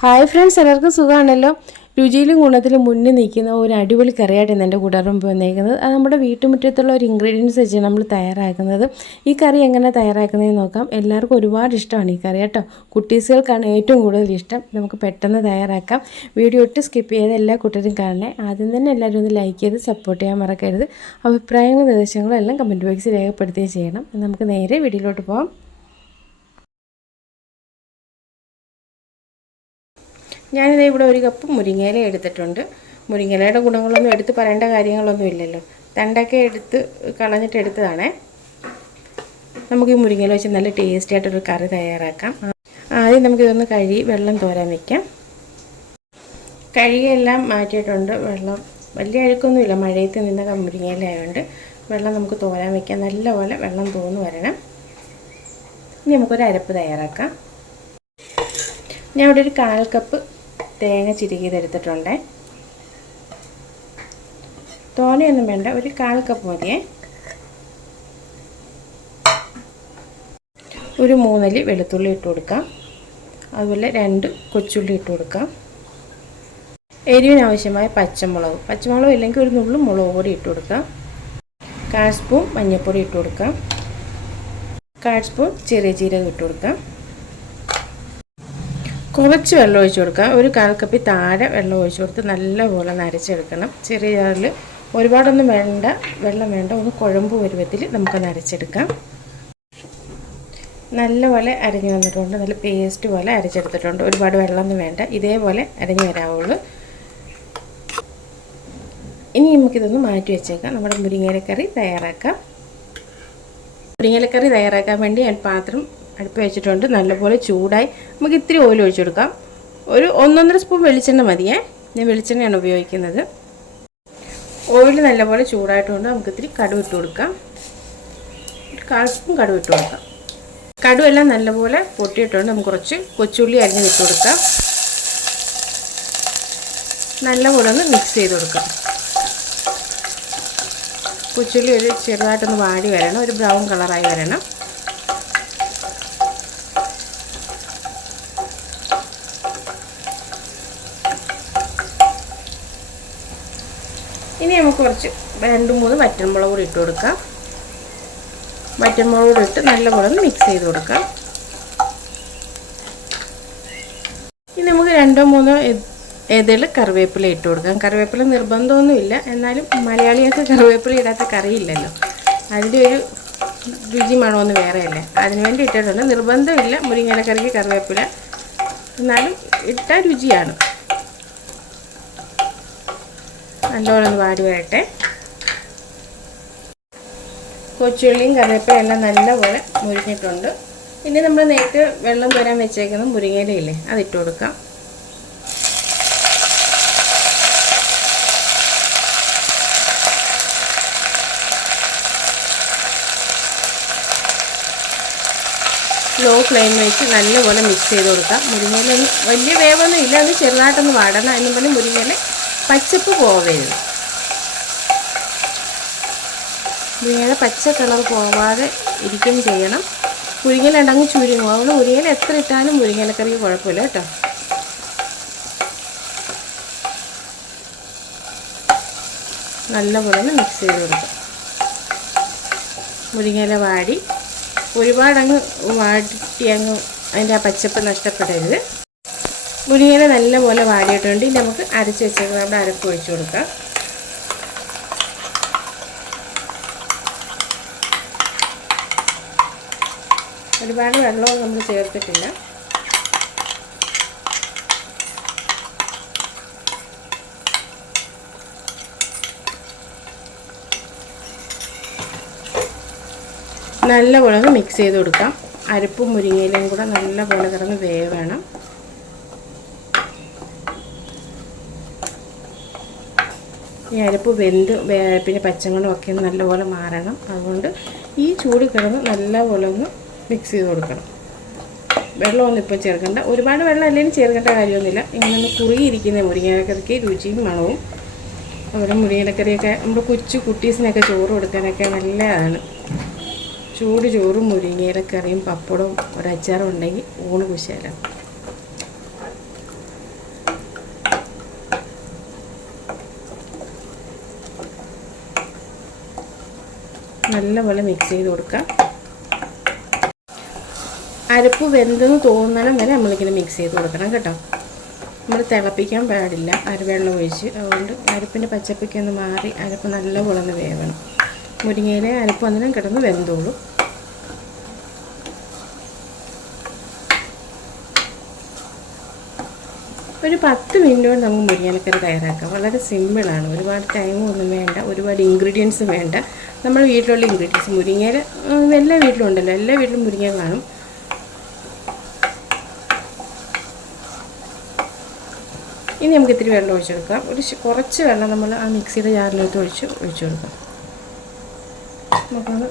Hi friends, എല്ലാവർക്കും സുഖമാണല്ലോ. രുചിയിലും ഗുണത്തിലും മുന്നിൽ നിൽക്കുന്ന ഒരു അടിപൊളി കറിയായിട്ട് എൻ്റെ കൂട്ടുകാരൻ വന്നേക്കുന്നത്. അത് നമ്മുടെ വീട്ടുമുറ്റത്തുള്ള ഒരു ഇൻഗ്രീഡിയൻസ് വെച്ച് നമ്മൾ തയ്യാറാക്കുന്നത്. ഈ കറി എങ്ങനെ തയ്യാറാക്കുന്നതെന്ന് നോക്കാം. എല്ലാവർക്കും ഒരുപാട് ഇഷ്ടമാണ് ഈ കറി കേട്ടോ. കുട്ടീസുകൾക്കാണ് ഏറ്റവും കൂടുതൽ ഇഷ്ടം. നമുക്ക് പെട്ടെന്ന് തയ്യാറാക്കാം. വീഡിയോ ഇട്ട് സ്കിപ്പ് ചെയ്ത് എല്ലാ കൂട്ടരും കാണണേ. ആദ്യം തന്നെ എല്ലാവരും ഒന്ന് ലൈക്ക് ചെയ്ത് സപ്പോർട്ട് ചെയ്യാൻ മറക്കരുത്. അഭിപ്രായങ്ങളും നിർദ്ദേശങ്ങളും എല്ലാം കമൻറ്റ് ബോക്സിൽ രേഖപ്പെടുത്തുകയും ചെയ്യണം. നമുക്ക് നേരെ വീഡിയോയിലോട്ട് പോകാം. ഞാനിത് ഇവിടെ ഒരു കപ്പ് മുരിങ്ങയില എടുത്തിട്ടുണ്ട്. മുരിങ്ങയിലയുടെ ഗുണങ്ങളൊന്നും എടുത്ത് പറയേണ്ട കാര്യങ്ങളൊന്നും ഇല്ലല്ലോ. തണ്ടൊക്കെ എടുത്ത് കളഞ്ഞിട്ട് എടുത്തതാണേ. നമുക്ക് ഈ മുരിങ്ങയില വെച്ച് നല്ല ടേസ്റ്റി ആയിട്ടൊരു കറി തയ്യാറാക്കാം. ആദ്യം നമുക്കിതൊന്ന് കഴുകി വെള്ളം തോരാൻ വയ്ക്കാം. കഴുകിയെല്ലാം മാറ്റിയിട്ടുണ്ട്. വെള്ളം വലിയ അഴുക്കൊന്നുമില്ല, മഴയത്ത് നിന്ന മുരിങ്ങയില ആയതുകൊണ്ട് വെള്ളം നമുക്ക് തോരാൻ വയ്ക്കാം. നല്ലപോലെ വെള്ളം തോന്നു വരണം. ഇനി നമുക്കൊരു അരപ്പ് തയ്യാറാക്കാം. ഞാൻ ഇവിടെ ഒരു 1/4 കപ്പ് തേങ്ങ ചിരകിയതെടുത്തിട്ടുണ്ട്. തോനെയൊന്നും വേണ്ട, ഒരു 1/4 കപ്പ് മതിയേ. ഒരു 3 അല്ലി വെളുത്തുള്ളി ഇട്ട് കൊടുക്കാം. അതുപോലെ 2 കൊച്ചുള്ളി ഇട്ട് കൊടുക്കാം. എരിവിനാവശ്യമായ പച്ചമുളക് ഇല്ലെങ്കിൽ ഒരു നുള്ളു മുളക് പൊടി ഇട്ട് കൊടുക്കാം. 1/4 സ്പൂൺ മഞ്ഞൾപ്പൊടി ഇട്ട് കൊടുക്കാം. 1/4 സ്പൂൺ ചെറിയ ജീരകം ഇട്ട് കൊടുക്കാം. കുറച്ച് വെള്ളം ഒഴിച്ച് കൊടുക്കാം. ഒരു 1/4 കപ്പിൽ താഴെ വെള്ളം ഒഴിച്ച് കൊടുത്ത് നല്ലപോലെ നരച്ചെടുക്കണം. ചെറിയ ജാറിൽ ഒരുപാടൊന്നും വേണ്ട, വെള്ളം വേണ്ട, ഒന്ന് കുഴമ്പ് പരുവത്തിൽ നമുക്കൊന്ന് അരച്ചെടുക്കാം. നല്ലപോലെ അരഞ്ഞു വന്നിട്ടുണ്ട്. നല്ല പേസ്റ്റ് പോലെ അരച്ചെടുത്തിട്ടുണ്ട്. ഒരുപാട് വെള്ളമൊന്നും വേണ്ട, ഇതേപോലെ അരഞ്ഞു വരാവുള്ളൂ. ഇനി നമുക്കിതൊന്ന് മാറ്റി വെച്ചേക്കാം. നമ്മുടെ മുരിങ്ങയിലക്കറി തയ്യാറാക്കാം. മുരിങ്ങയിലക്കറി തയ്യാറാക്കാൻ വേണ്ടി ഞാൻ പാത്രം അടുപ്പ് വെച്ചിട്ടുണ്ട്. നല്ലപോലെ ചൂടായി. നമുക്ക് ഇത്തിരി ഓയിൽ ഒഴിച്ചു കൊടുക്കാം. ഒരു 1-1.5 സ്പൂൺ വെളിച്ചെണ്ണ മതിയേ. ഞാൻ വെളിച്ചെണ്ണയാണ് ഉപയോഗിക്കുന്നത്. ഓയിൽ നല്ലപോലെ ചൂടായിട്ടുണ്ട്. നമുക്ക് ഇത്തിരി കടുക് ഇട്ട് കൊടുക്കാം. 1/4 സ്പൂൺ കടുക് ഇട്ട് കൊടുക്കാം. കടുവെല്ലാം നല്ലപോലെ പൊട്ടിയിട്ടുണ്ട്. നമുക്ക് കുറച്ച് കൊച്ചുള്ളി അരിഞ്ഞ് ഇട്ട് കൊടുക്കാം. നല്ലപോലെ ഒന്ന് മിക്സ് ചെയ്ത് കൊടുക്കാം. കൊച്ചുള്ളി ഒരു ചെറുതായിട്ടൊന്ന് വാടി വരണം, ഒരു ബ്രൗൺ കളറായി വരണം. ഇനി നമുക്ക് കുറച്ച് 2-3 വറ്റൽമുളക് കൂടി ഇട്ട് കൊടുക്കാം. വറ്റൽമുളക് കൂടി ഇട്ട് നല്ലപോലെ ഒന്ന് മിക്സ് ചെയ്ത് കൊടുക്കാം. ഇനി നമുക്ക് 2-3 ഇതൾ കറിവേപ്പില ഇട്ട് കൊടുക്കാം. കറിവേപ്പില നിർബന്ധമൊന്നുമില്ല, എന്നാലും മലയാളികൾക്ക് കറിവേപ്പില ഇടാത്ത കറിയില്ലല്ലോ. അതിൻ്റെ ഒരു രുചി മണമൊന്നും വേറെയല്ല, അതിനുവേണ്ടി ഇട്ടിട്ടുണ്ട്. നിർബന്ധമില്ല മുരിങ്ങയില കറിക്ക് കറിവേപ്പില, എന്നാലും ഇട്ടാൽ രുചിയാണ്. നല്ലോണം ഒന്ന് വാടി വരട്ടെ. കൊച്ചുള്ളിയും കറിവേപ്പിലയും എല്ലാം നല്ലപോലെ മുരിഞ്ഞിട്ടുണ്ട്. ഇനി നമ്മൾ നേരത്തെ വെള്ളം തോരാൻ വെച്ചേക്കുന്ന മുരിങ്ങയിലയില്ലേ, അതിട്ട് കൊടുക്കാം. ലോ ഫ്ലെയിമിൽ വെച്ച് നല്ലപോലെ മിക്സ് ചെയ്ത് കൊടുക്കാം. മുരിങ്ങയില വലിയ വേവൊന്നും ഇല്ല, അത് ചെറുതായിട്ടൊന്ന് വാടണം. അതിന് പോലെ മുരിങ്ങയില പച്ചപ്പ് പോവരുത്. മുരിങ്ങയില പച്ച കളർ പോവാതെ ഇരിക്കുകയും ചെയ്യണം. മുരിങ്ങയില ഉണ്ടെങ്കിൽ ചുരുങ്ങും. അതുകൊണ്ട് മുരിങ്ങയില എത്ര ഇട്ടാലും മുരിങ്ങയിലക്കറിക്ക് കുഴപ്പമില്ല കേട്ടോ. നല്ലപോലെ ഒന്ന് മിക്സ് ചെയ്ത് കൊടുക്കാം. മുരിങ്ങയില വാടി ഒരുപാടങ്ങ് വാടി അതിൻ്റെ ആ പച്ചപ്പ് നഷ്ടപ്പെടരുത്. മുരിങ്ങയില നല്ലപോലെ വാടിയിട്ടുണ്ട്. ഇനി നമുക്ക് അരച്ച് വെച്ചേക്കുന്നത് നമ്മുടെ അരപ്പ് ഒഴിച്ച് കൊടുക്കാം. ഒരുപാട് വെള്ളവും നമ്മൾ ചേർത്തിട്ടില്ല. നല്ലപോലെ ഒന്ന് മിക്സ് ചെയ്ത് കൊടുക്കാം. അരപ്പും മുരിങ്ങയിലയും കൂടെ നല്ലപോലെ കിടന്ന് വേവണം. ഈ അരപ്പ് വെന്ത് പിന്നെ പച്ചമുളകും ഒക്കെ നല്ലപോലെ മാറണം. അതുകൊണ്ട് ഈ ചൂട് കിടന്ന് നല്ലപോലെ ഒന്ന് മിക്സ് ചെയ്ത് കൊടുക്കണം. വെള്ളമൊന്നും ഇപ്പോൾ ചേർക്കണ്ട. ഒരുപാട് വെള്ളം അല്ലെങ്കിൽ ചേർക്കേണ്ട കാര്യമൊന്നുമില്ല. ഇങ്ങനെ ഒന്ന് കുറുകിയിരിക്കുന്ന മുരിങ്ങയിലക്കറിക്ക് രുചിയും മണവും. അതുപോലെ മുരിങ്ങയിലക്കറിയൊക്കെ നമ്മുടെ കൊച്ചു കുട്ടീസിനൊക്കെ ചോറ് കൊടുക്കാനൊക്കെ നല്ലതാണ്. ചൂട് ചോറും മുരിങ്ങയിലക്കറിയും പപ്പടവും ഒരച്ചാറും ഉണ്ടെങ്കിൽ ഊണ് കുശാലാണ്. നല്ലപോലെ മിക്സ് ചെയ്ത് കൊടുക്കാം. അരപ്പ് വെന്തെന്ന് തോന്നണം വരെ നമ്മളിങ്ങനെ മിക്സ് ചെയ്ത് കൊടുക്കണം കേട്ടോ. നമ്മൾ തിളപ്പിക്കാൻ പാടില്ല അരവെള്ളം ഒഴിച്ച്. അതുകൊണ്ട് അരപ്പിൻ്റെ പച്ചപ്പൊക്കെ ഒന്ന് മാറി അരപ്പ് നല്ലപോലെ ഒന്ന് വേവണം. മുരിങ്ങയിലെ അരപ്പ് അന്നേരം കിടന്ന് വെന്തോളൂ. ഒരു 10 മിനിറ്റ് കൊണ്ട് നമുക്ക് മുരിങ്ങയിലക്കറി തയ്യാറാക്കാം. വളരെ സിമ്പിളാണ്. ഒരുപാട് ടൈമൊന്നും വേണ്ട, ഒരുപാട് ഇൻഗ്രീഡിയൻസ് വേണ്ട. നമ്മൾ വീട്ടിലുള്ള ഇൻഗ്രീഡിയൻസ് മുരിങ്ങയില എല്ലാ വീട്ടിലും ഉണ്ടല്ലോ, എല്ലാ വീട്ടിലും മുരിങ്ങ കാണും. ഇനി നമുക്ക് ഇത്തിരി വെള്ളം ഒഴിച്ചു കൊടുക്കാം. കുറച്ച് വെള്ളം നമ്മൾ ആ മിക്സിയുടെ ജാറിലേക്ക് ഒഴിച്ചു കൊടുക്കാം. നമുക്കത്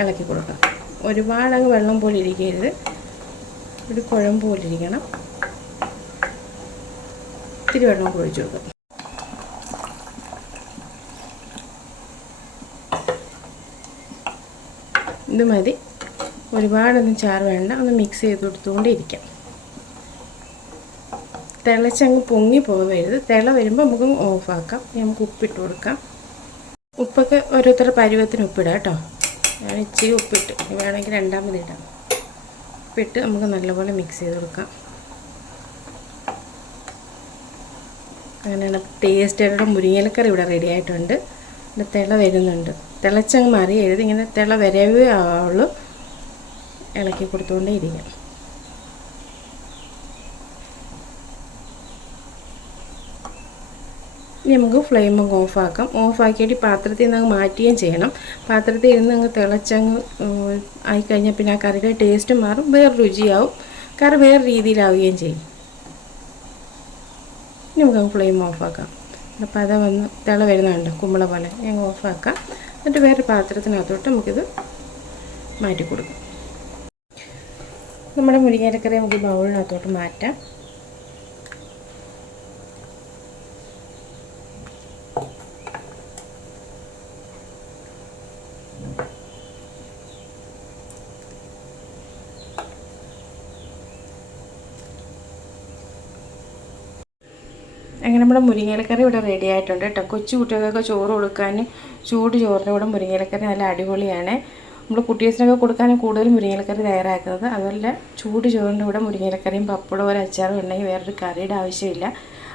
ഇളക്കി കൊടുക്കാം. ഒരുപാടങ്ങ് വെള്ളം പോലെ ഇരിക്കരുത്, ഒരു കുഴമ്പ് പോലെ ഇരിക്കണം. ഇത്തിരി വെള്ളം ഒഴിച്ചു കൊടുക്കാം. ഇത് മതി, ഒരുപാടൊന്നും ചാറ് വേണ്ട. ഒന്ന് മിക്സ് ചെയ്ത് കൊടുത്തുകൊണ്ടിരിക്കാം. തിളച്ചങ്ങ് പൊങ്ങി പോകരുത്. തിള വരുമ്പോൾ നമുക്ക് ഓഫാക്കാം. നമുക്ക് ഉപ്പിട്ട് കൊടുക്കാം. ഉപ്പൊക്കെ ഓരോരുത്തരുടെ പരുവത്തിന് ഉപ്പിടാം കേട്ടോ. ഞാൻ ഇച്ചിരി ഉപ്പിട്ട്, വേണമെങ്കിൽ രണ്ടാമത് ഇടാം. ഉപ്പിട്ട് നമുക്ക് നല്ലപോലെ മിക്സ് ചെയ്ത് കൊടുക്കാം. അങ്ങനെയാണ് ടേസ്റ്റായിട്ടുള്ള മുരിങ്ങയിലക്കറി ഇവിടെ റെഡി ആയിട്ടുണ്ട്. പിന്നെ തിള വരുന്നുണ്ട്. തിളച്ചങ്ങ് മറിയരുത്, ഇങ്ങനെ തിള വരവേ ആവുള്ളൂ. ഇളക്കി കൊടുത്തുകൊണ്ടേ ഇരിക്കാം. ഇനി നമുക്ക് ഫ്ലെയിം അങ്ങ് ഓഫാക്കാം. ഓഫാക്കിയിട്ട് പാത്രത്തിൽ നിന്ന് അങ്ങ് മാറ്റുകയും ചെയ്യണം. പാത്രത്തിൽ ഇരുന്ന് അങ്ങ് തിളച്ചങ്ങ് ആയിക്കഴിഞ്ഞാൽ പിന്നെ ആ കറിയുടെ ടേസ്റ്റ് മാറും, വേറെ രുചിയാവും. കറി വേറെ രീതിയിലാവുകയും ചെയ്യും. ഇനി നമുക്ക് അങ്ങ് ഫ്ലെയിം ഓഫാക്കാം. അപ്പോൾ അത് വന്ന് തിള വരുന്നുണ്ട് കുമ്പള പോലെ. ഞങ്ങൾ ഓഫാക്കാം. എന്നിട്ട് വേറെ പാത്രത്തിനകത്തോട്ട് നമുക്കിത് മാറ്റി കൊടുക്കാം. നമ്മുടെ മുരിങ്ങയിലക്കറി നമുക്ക് ബൗളിനകത്തോട്ട് മാറ്റാം. അങ്ങനെ നമ്മുടെ മുരിങ്ങയിലക്കറി ഇവിടെ റെഡി ആയിട്ടുണ്ട് കേട്ടോ. കൊച്ചു കുട്ടികൾക്കൊക്കെ ചോറ് കൊടുക്കാൻ ചൂട് ചോറിൻ്റെ കൂടെ മുരിങ്ങയിലക്കറി നല്ല അടിപൊളിയാണ്. നമ്മൾ കുട്ടീസിനൊക്കെ കൊടുക്കാനും കൂടുതലും മുരിങ്ങയിലക്കറി തയ്യാറാക്കുന്നത്. അതുപോലെ ചൂട് ചോറിൻ്റെ കൂടെ മുരിങ്ങയിലക്കറിയും പപ്പടം ഒരു അച്ചാറും ഉണ്ടെങ്കിൽ വേറൊരു കറിയുടെ ആവശ്യമില്ല.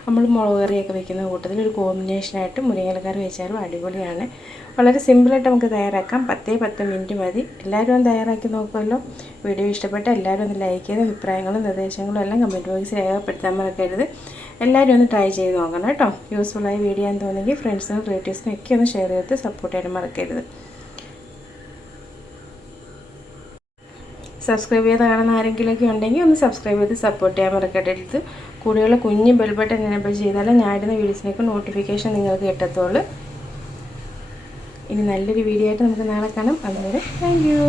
നമ്മൾ മുളക് കറിയൊക്കെ വെക്കുന്ന കൂട്ടത്തിൽ ഒരു കോമ്പിനേഷനായിട്ട് മുരിങ്ങയിലക്കറി വെച്ചാലും അടിപൊളിയാണ്. വളരെ സിമ്പിളായിട്ട് നമുക്ക് തയ്യാറാക്കാം. 10 മിനിറ്റ് മതി. എല്ലാവരും ഒന്ന് തയ്യാറാക്കി നോക്കുമല്ലോ. വീഡിയോ ഇഷ്ടപ്പെട്ട എല്ലാവരും ഒന്ന് ലൈക്ക് ചെയ്ത് അഭിപ്രായങ്ങളും നിർദ്ദേശങ്ങളും എല്ലാം കമൻറ്റ് ബോക്സിൽ രേഖപ്പെടുത്താൻ മറക്കരുത്. എല്ലാവരും ഒന്ന് ട്രൈ ചെയ്ത് നോക്കണം കേട്ടോ. യൂസ്ഫുള്ളായ വീഡിയോ എന്ന് തോന്നുമെങ്കിൽ ഫ്രണ്ട്സിനും റിലേറ്റീവ്സിനും ഒക്കെ ഒന്ന് ഷെയർ ചെയ്ത് സപ്പോർട്ട് ചെയ്യാൻ മറക്കരുത്. സബ്സ്ക്രൈബ് ചെയ്ത് കാണുന്ന ആരെങ്കിലുമൊക്കെ ഉണ്ടെങ്കിൽ ഒന്ന് സബ്സ്ക്രൈബ് ചെയ്ത് സപ്പോർട്ട് ചെയ്യാൻ മറക്കരുത്. കൂടെയുള്ള കുഞ്ഞ് ബെൽ ബട്ടൺ എനേബിൾ ചെയ്താലും ഞാൻ ഇടുന്ന വീഡിയോസിനൊക്കെ നോട്ടിഫിക്കേഷൻ നിങ്ങൾക്ക് കിട്ടത്തുള്ളൂ. ഇനി നല്ലൊരു വീഡിയോ ആയിട്ട് നമുക്ക് നാളെ കാണാം. അതുവരെ താങ്ക് യു.